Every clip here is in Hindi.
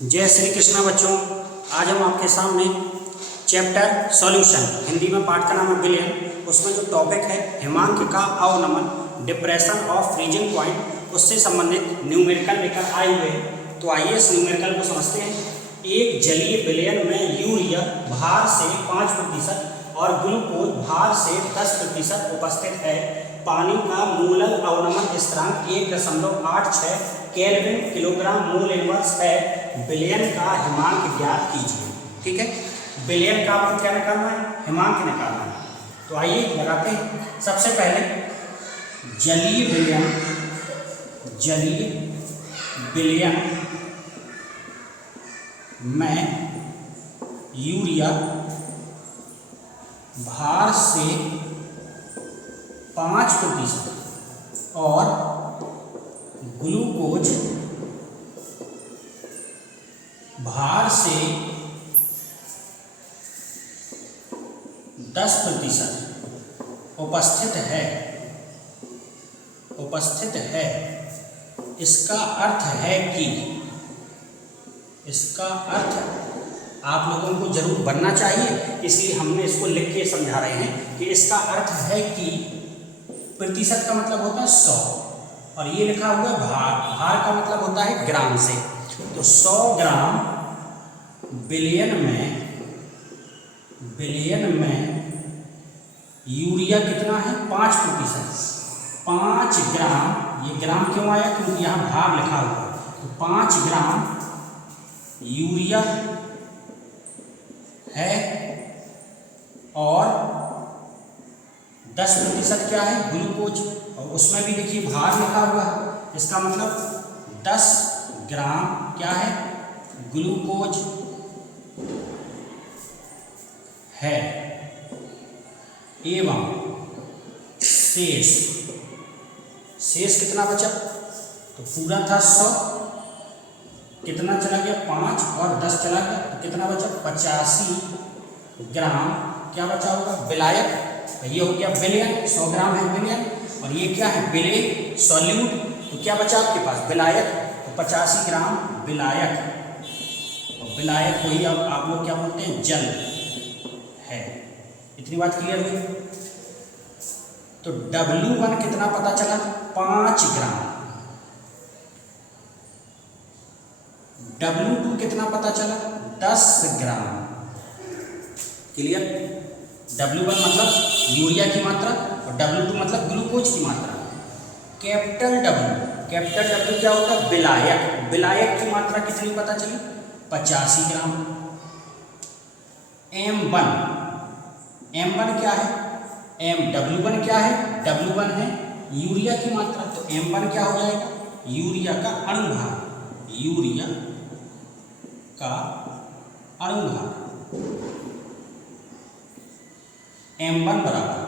जय श्री कृष्णा बच्चों। आज हम आपके सामने चैप्टर सॉल्यूशन, हिंदी में पाठ का नाम है विलयन, उसमें जो टॉपिक है हिमांक का अवनमन, डिप्रेशन ऑफ फ्रीजिंग पॉइंट, उससे संबंधित न्यूमेरिकल लेकर आए हुए हैं। तो आइए इस न्यूमेरिकल को समझते हैं। एक जलीय विलयन में यूरिया भार से 5% और ग्लूकोज भार से 10% उपस्थित है। पानी का मूलल अवनमन स्थिरांक 1.86 केल्विन किलोग्राम मोल इनवर्स है। विलयन का हिमांक ज्ञात कीजिए। ठीक है, विलयन का आपको क्या निकालना है? हिमांक निकालना है। तो आइए लगाते हैं। सबसे पहले जलीय विलयन में यूरिया भार से 5% और ग्लूकोज भार से 10% उपस्थित है। इसका अर्थ है कि आप लोगों को जरूर बनना चाहिए, इसलिए हमने इसको लिख के समझा रहे हैं कि इसका अर्थ है कि प्रतिशत का मतलब होता है 100 और ये लिखा हुआ है भार का मतलब होता है ग्राम से। तो 100 ग्राम विलयन में यूरिया कितना है? 5%। 5 ग्राम, ये ग्राम क्यों आया? क्योंकि यहाँ भार लिखा हुआ है। तो 5 ग्राम यूरिया है और 10% क्या है? ग्लूकोज। और उसमें भी देखिए भार लिखा हुआ है, इसका मतलब 10 ग्राम क्या है? ग्लूकोज है। एवं शेष कितना बचा? तो पूरा था 100, कितना चला गया? 5 और 10 चला गया, तो कितना बचा? 85 ग्राम क्या बचा होगा? विलायक। ये हो गया विलयन, 100 ग्राम है विलयन, और ये क्या है? विलेय सॉल्यूट। तो क्या बचा आपके पास? विलायक। तो 85 ग्राम विलायक, और विलायक को ही आप लोग क्या बोलते हैं? जल है। इतनी बात क्लियर हुई? तो W1 कितना पता चला? 5 ग्राम। W2 कितना पता चला? 10 ग्राम। क्लियर? W1 मतलब यूरिया की मात्रा और W2 मतलब ग्लूकोज की मात्रा। कैपिटल W क्या होता है? विलायक। विलायक की मात्रा कितनी पता चली? 85 ग्राम। M1 क्या है? W1 क्या है? W1 है यूरिया की मात्रा, तो M1 क्या हो जाएगा? यूरिया का अणुभार। M1 बराबर,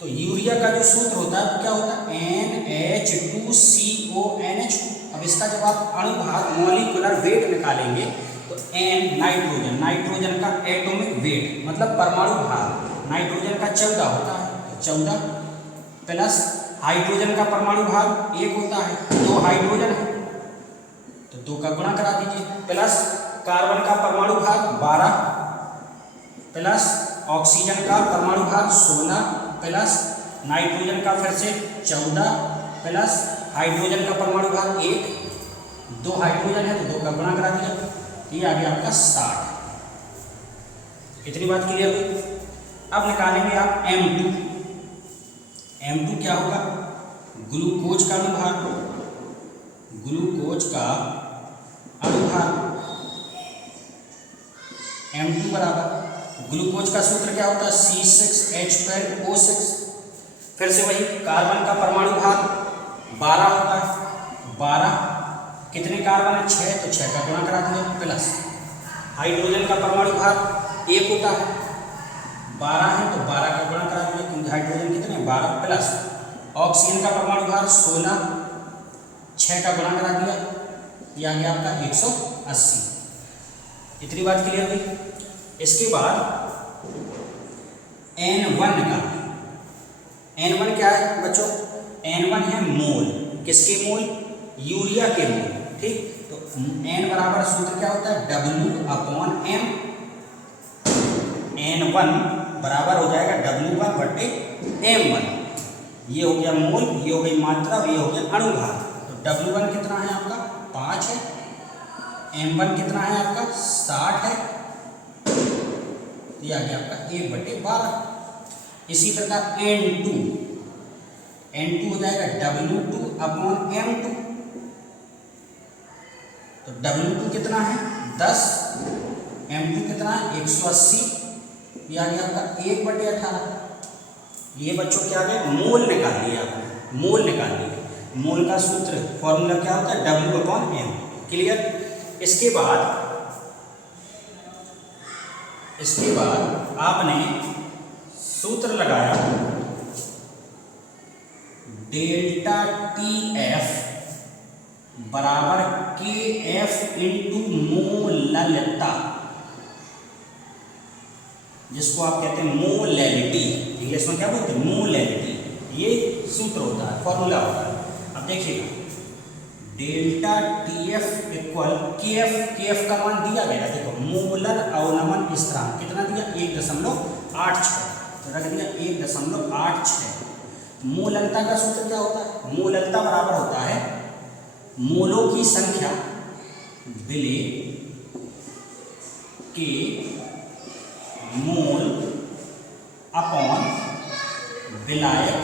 तो यूरिया का जो सूत्र होता है वो क्या होता है? NH2CONH। अब इसका जब आप अणुभार मॉलिक्यूलर वेट निकालेंगे तो N नाइट्रोजन का एटॉमिक वेट मतलब परमाणु भार, नाइट्रोजन का 14 होता है, 14 प्लस हाइड्रोजन का परमाणु भार 1 होता है, 2 हाइड्रोजन है तो 2 का गुणा करा दीजिए, प्लस कार्बन का परमाणु भार 12 प्लस ऑक्सीजन का परमाणु भार 16 प्लस नाइट्रोजन का फिर से 14 प्लस हाइड्रोजन का परमाणु भार 1, 2 हाइड्रोजन है तो 2 का गुणा करा दिया, ये आ गया आपका 60। इतनी बात क्लियर हुई? अब निकालेंगे आप M2 क्या होगा? ग्लूकोज का अणुभार, M2 बराबर ग्लूकोज का सूत्र क्या होता है? C6H12O6। फिर से वही कार्बन का परमाणु भार 12 होता है, 12 कितने कार्बन है? 6, तो 6 का गुणा करा दिया, प्लस हाइड्रोजन का परमाणु भार 1 होता है, 12 है तो 12 का गुणा करा दिया क्योंकि हाइड्रोजन कितने? 12 प्लस ऑक्सीजन का परमाणु भार 16, 6 का गुणा करा दिया, ये आ गया आपका 180। इतनी बात क्लियर हुई? इसके बाद N1 क्या है बच्चों? N1 है मोल। किसके मोल? यूरिया के मोल। ठीक, तो n बराबर सूत्र क्या होता है W/m, n1 बराबर हो जाएगा W1/m1। ये हो गया मोल, ये हो गई मात्रा, ये हो गया अणुभार। तो W1 कितना है आपका 5 है, m1 कितना है आपका 60 है, ये आ गया आपका 1/12। इसी प्रकार n2 हो जाएगा W2/m2। तो W2 कितना है 10, m2 कितना है 180, ये आ गया आपका 1/18। ये बच्चों क्या आ गया मोल निकाल लिया आपने, मोल निकाल लिया। मोल का सूत्र फॉर्मूला क्या होता है W/m। क्लियर। इसके बाद आपने सूत्र लगाया डेल्टा TF बराबर KF इंटू मोललता, जिसको आप कहते हैं मोलैलिटी, इंग्लिश में क्या बोलते हैं मोलैलिटी। ये सूत्र होता है, फॉर्मूला होता है। अब देखिएगा डेल्टा TF इक्वल KF का मान दिया गया, देखो मोलर अवनमन स्थिरांक कितना दिया 1.86, तो रख दिया 1.86। मोललता का सूत्र क्या होता है, मोललता बराबर होता है मोलों की संख्या विलेय के मोल अपॉन विलायक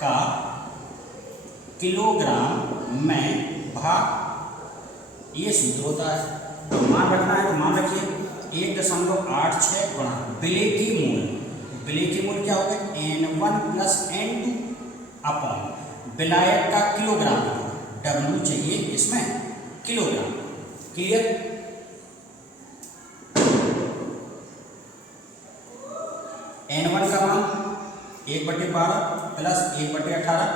का किलोग्राम में भाग, ये सूत्र होता है। तो मान रखना है तो मान रखिए 1.86 गुणा विलेय की मूल, विलेय की मूल क्या होगा n1 + n2 अपॉन विलायक का किलोग्राम, W चाहिए इसमें किलोग्राम। क्लियर। n1 का मान 1/12 प्लस 1/18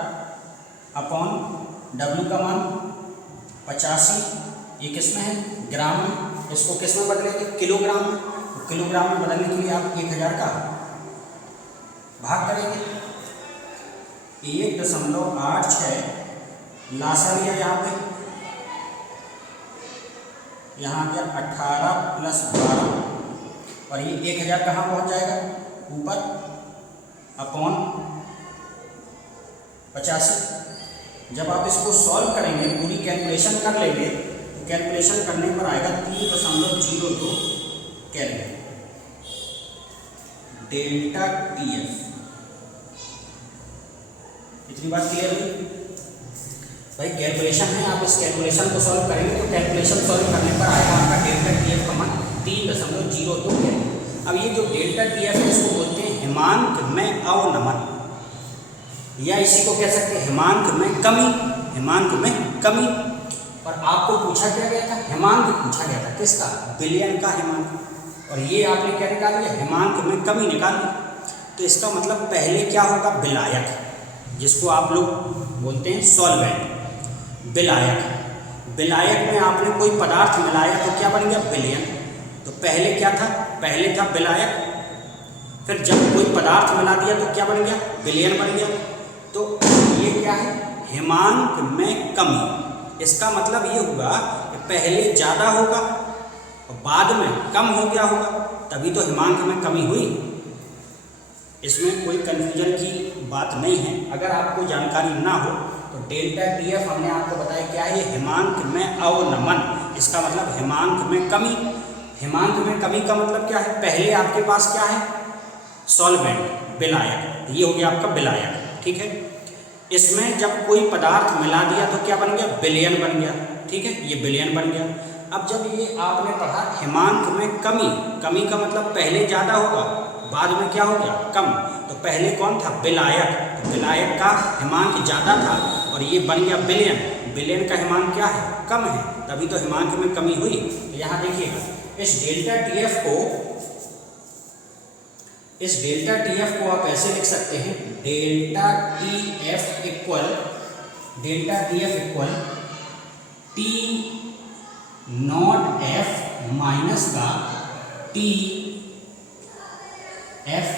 अपॉन W का मान 85, ये किस में है ग्राम में, इसको किस में बदलेंगे किलोग्राम में। तो किलोग्राम में बदलने के लिए आप 1000 का भाग करेंगे, 1.86 लासा लिया यहाँ पे, यहाँ आ गया 18 + 12 और ये 1000 कहाँ पहुँच जाएगा ऊपर अपॉन 85। जब आप इसको सॉल्व करेंगे पूरी कैलकुलेशन कर लेंगे तो कैलकुलेशन करने पर आएगा 3.02 केल्विन। डेल्टा TF, इतनी बात क्लियर हुई भाई। कैलकुलेशन है, आप इस कैलकुलेशन को सॉल्व करेंगे तो कैलकुलेशन सॉल्व करने पर आएगा आपका डेल्टा TF का मान 3.02 केल्विन। अब ये जो डेल्टा TF है इसको बोलते हैं हिमांक में अवनमन, या इसी को कह सकते हैं हिमांक में कमी, हिमांक में कमी। और आपको पूछा क्या गया था, हिमांक पूछा गया था किसका, विलयन का हिमांक, और ये आपने क्या निकाल लिया हिमांक में कमी निकाल ली। तो इसका मतलब पहले क्या होगा विलायक, जिसको आप लोग बोलते हैं सॉल्वेंट, विलायक। विलायक में आपने कोई पदार्थ मिलाया तो क्या बन गया विलयन। तो पहले क्या था, पहले था विलायक, फिर जब कोई पदार्थ मिला दिया तो क्या बन गया विलयन बन गया। तो ये क्या है हिमांक में कमी। इसका मतलब ये हुआ कि पहले ज़्यादा होगा और बाद में कम हो गया होगा, तभी तो हिमांक में कमी हुई। इसमें कोई कन्फ्यूजन की बात नहीं है। अगर आपको जानकारी ना हो तो डेल्टा TF हमने आपको बताया क्या है, हिमांक में अवनमन, इसका मतलब हिमांक में कमी। हिमांक में कमी का मतलब क्या है, पहले आपके पास क्या है सॉल्वेंट विलायक, ये हो गया आपका विलायक, ठीक है। इसमें जब कोई पदार्थ मिला दिया तो क्या बन गया विलयन बन गया, ठीक है, ये विलयन बन गया। अब जब ये आपने पढ़ा हिमांक में कमी, कमी का मतलब पहले ज़्यादा होगा बाद में क्या हो गया कम। तो पहले कौन था विलायक, तो विलायक का हिमांक ज़्यादा था और ये बन गया विलयन, विलयन का हिमांक क्या है कम है, तभी तो हिमांक में कमी हुई। तो यहाँ देखिएगा इस डेल्टा TF को आप ऐसे लिख सकते हैं, delta TF equal T0F minus का TF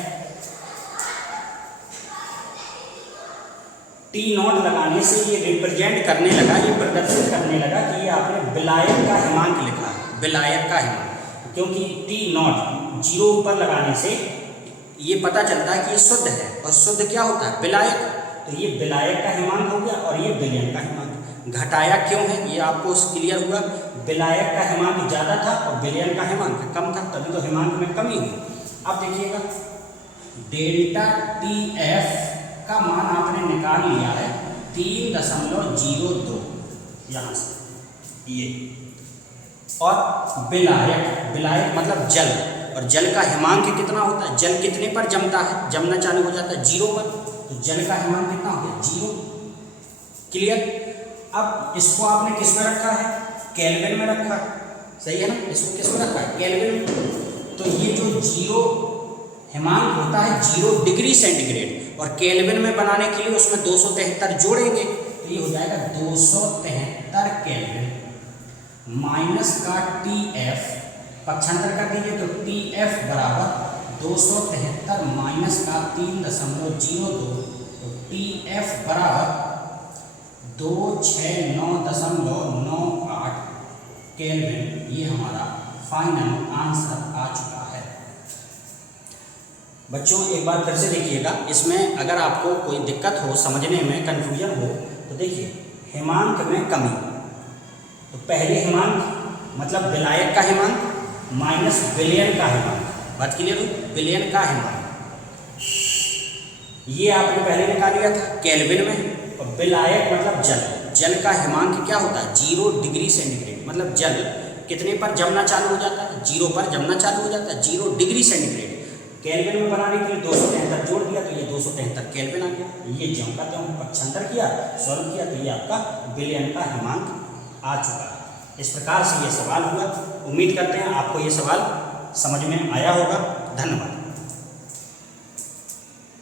टी नॉट लगाने से ये रिप्रेजेंट करने लगा, ये प्रदर्शित करने लगा कि ये आपने विलायक का हिमांक लिखा है, विलायक का हिमांक। क्योंकि टी नॉट 0 ऊपर लगाने से ये पता चलता है कि ये शुद्ध है, और शुद्ध क्या होता है? विलायक। तो ये विलायक का हिमांक हो गया और ये विलयन का हिमांक। घटाया क्यों है ये आपको क्लियर हुआ? विलायक का हिमांक ज़्यादा था और विलयन का हिमांक कम था, तभी तो हिमांक में कमी हुई। अब देखिएगा डेल्टा टी एफ का मान आपने निकाल लिया है 3.02 यहाँ से ये, और विलायक, विलायक मतलब जल, और जल का हिमांक कितना होता है? जल कितने पर जमता है, जमना चालू हो जाता है? 0 पर। तो जल का हिमांक कितना हो गया? 0। क्लियर। अब इसको आपने किस में रखा है? केल्विन में रखा, सही है ना? इसको किस में रखा है? केल्विन में। तो ये जो 0 हिमांक होता है 0 डिग्री सेंटीग्रेड, और केल्विन में बनाने के लिए उसमें 273 जोड़ेंगे, तो ये हो जाएगा 273 केल्विन माइनस का टी एफ, पक्षांतर कर दीजिए तो टी एफ बराबर 273 माइनस का 3.02, तो टी एफ बराबर 269.98 केल्विन। ये हमारा फाइनल आंसर आ चुका है। बच्चों एक बार फिर से देखिएगा, इसमें अगर आपको कोई दिक्कत हो, समझने में कन्फ्यूजन हो, तो देखिए हिमांक में कमी, तो पहले हिमांक मतलब विलायक का हिमांक माइनस विलयन का हिमांक, बात क्लियर हो? विलयन का हिमांक ये आपने पहले निकाल लिया था केल्विन में, और विलायक मतलब जल, जल का हिमांक क्या होता है? 0 डिग्री सेंटीग्रेड, मतलब जल कितने पर जमना चालू हो जाता है? 0 पर जमना चालू हो जाता है, 0 डिग्री सेंटीग्रेड। केल्विन में बनाने के लिए 273 जोड़ दिया, तो ये 273 केल्विन आ गया। ये ज्यों का त्यों पक्षांतर किया, सॉल्व किया, तो ये आपका विलयन का हिमांक आ चुका है। इस प्रकार से ये सवाल हुआ। उम्मीद करते हैं आपको ये सवाल समझ में आया होगा। धन्यवाद।